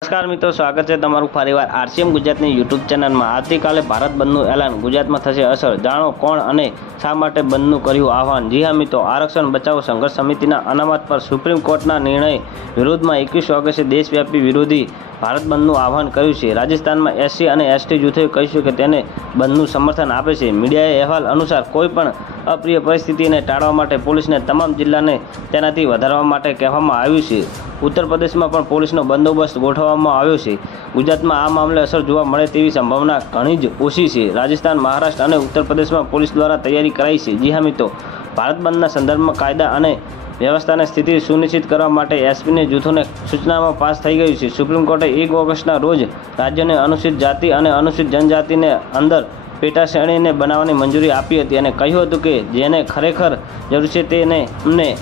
નમસ્કાર મિત્રો, સ્વાગત છે તમારું ફરીવાર આરસીએમ ગુજરાતની યુટ્યુબ ચેનલમાં. આવતીકાલે ભારત બંધનું એલાન ગુજરાતમાં થશે અસર. જાણો કોણ અને શા માટે બંધનું કર્યું આહવાન? જી હા મિત્રો, આરક્ષણ બચાવો સંઘર્ષ સમિતિના અનામત પર સુપ્રીમ કોર્ટના નિર્ણય વિરોધમાં એકવીસ ઓગસ્ટે દેશવ્યાપી વિરોધી ભારત બંધનું આહવાન કર્યું છે. રાજસ્થાનમાં એસસી અને એસટી જૂથોએ કહ્યું કે તેને બંધનું સમર્થન આપે છે. મીડિયાએ અહેવાલ અનુસાર, કોઈ પણ અપ્રિય પરિસ્થિતિને ટાળવા માટે પોલીસને તમામ જિલ્લાને તેનાથી વધારવા માટે કહેવામાં આવ્યું છે. ઉત્તર પ્રદેશમાં પણ પોલીસનો બંદોબસ્ત ગોઠવવામાં આવ્યો છે. ગુજરાતમાં આ મામલે અસર જોવા મળે તેવી સંભાવના ઘણી જ ઓછી છે. રાજસ્થાન, મહારાષ્ટ્ર અને ઉત્તર પ્રદેશમાં પોલીસ દ્વારા તૈયારી કરાઈ છે. જી હા મિત્રો, ભારત બંધના સંદર્ભમાં કાયદા અને વ્યવસ્થાની સ્થિતિ સુનિશ્ચિત કરવા માટે એસપીને જૂથોને સૂચનામાં પાસ થઈ ગયું છે. સુપ્રીમ કોર્ટે એક ઓગસ્ટના રોજ રાજ્યને અનુસૂચિત જાતિ અને અનુસૂચિત જનજાતિને અંદર પેટા શ્રેણીને બનાવવાની મંજૂરી આપી હતી અને કહ્યું હતું કે જેને ખરેખર જરૂર છે તેને અમને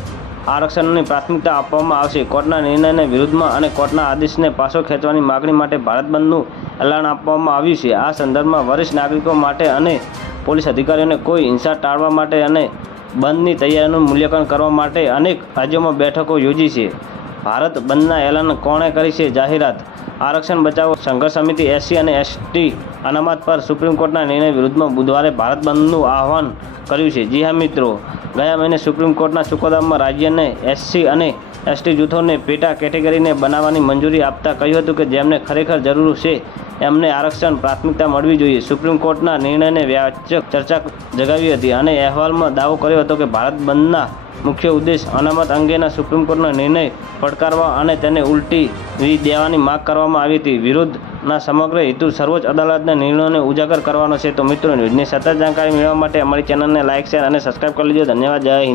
આરક્ષણની પ્રાથમિકતા આપવામાં આવશે. કોર્ટના નિર્ણયને વિરુદ્ધમાં અને કોર્ટના આદેશને પાછો ખેંચવાની માગણી માટે ભારત બંધનું એલાન આપવામાં આવ્યું છે. આ સંદર્ભમાં વરિષ્ઠ નાગરિકો માટે અને પોલીસ અધિકારીઓને કોઈ હિંસા ટાળવા માટે અને બંધની તૈયારીનું મૂલ્યાંકન કરવા માટે અનેક રાજ્યોમાં બેઠકો યોજી છે. ભારત બંધના એલાન કોણે કરી છે? જાહેરાત. આરક્ષણ બચાવો સંઘર્ષ સમિતિ એસસી અને એસટી અનામત પર સુપ્રીમ કોર્ટના નિર્ણય વિરુદ્ધમાં બુધવારે ભારત બંધનું આહવાન કર્યું છે. જી હા, મિત્રો. ગયા મહિને સુપ્રીમ કોર્ટના ચુકાદામાં રાજ્યને એસસી અને એસટી જૂથોને પેટા કેટેગરીને બનાવવાની મંજૂરી આપતા કહ્યું હતું કે જેમને ખરેખર જરૂર છે, એમને આરક્ષણ પ્રાથમિકતા મળવી જોઈએ. સુપ્રીમ કોર્ટના નિર્ણયને વ્યાચક ચર્ચા જગાવી હતી અને અહેવાલમાં દાવો કર્યો હતો કે ભારત બંધના મુખ્ય ઉદ્દેશ અનામત અંગેના સુપ્રીમ કોર્ટનો નિર્ણય પડકારવા અને તેને ઉલટી દેવાની માગ કરવામાં આવી હતી. વિરોધના સમગ્ર હેતુ સર્વોચ્ચ અદાલતના નિર્ણયોને ઉજાગર કરવાનો છે. તો મિત્રો, ન્યૂઝની સતત જાણકારી મેળવવા માટે અમારી ચેનલને લાઇક, શેર અને સબસ્ક્રાઇબ કરી લેજો. ધન્યવાદ. જય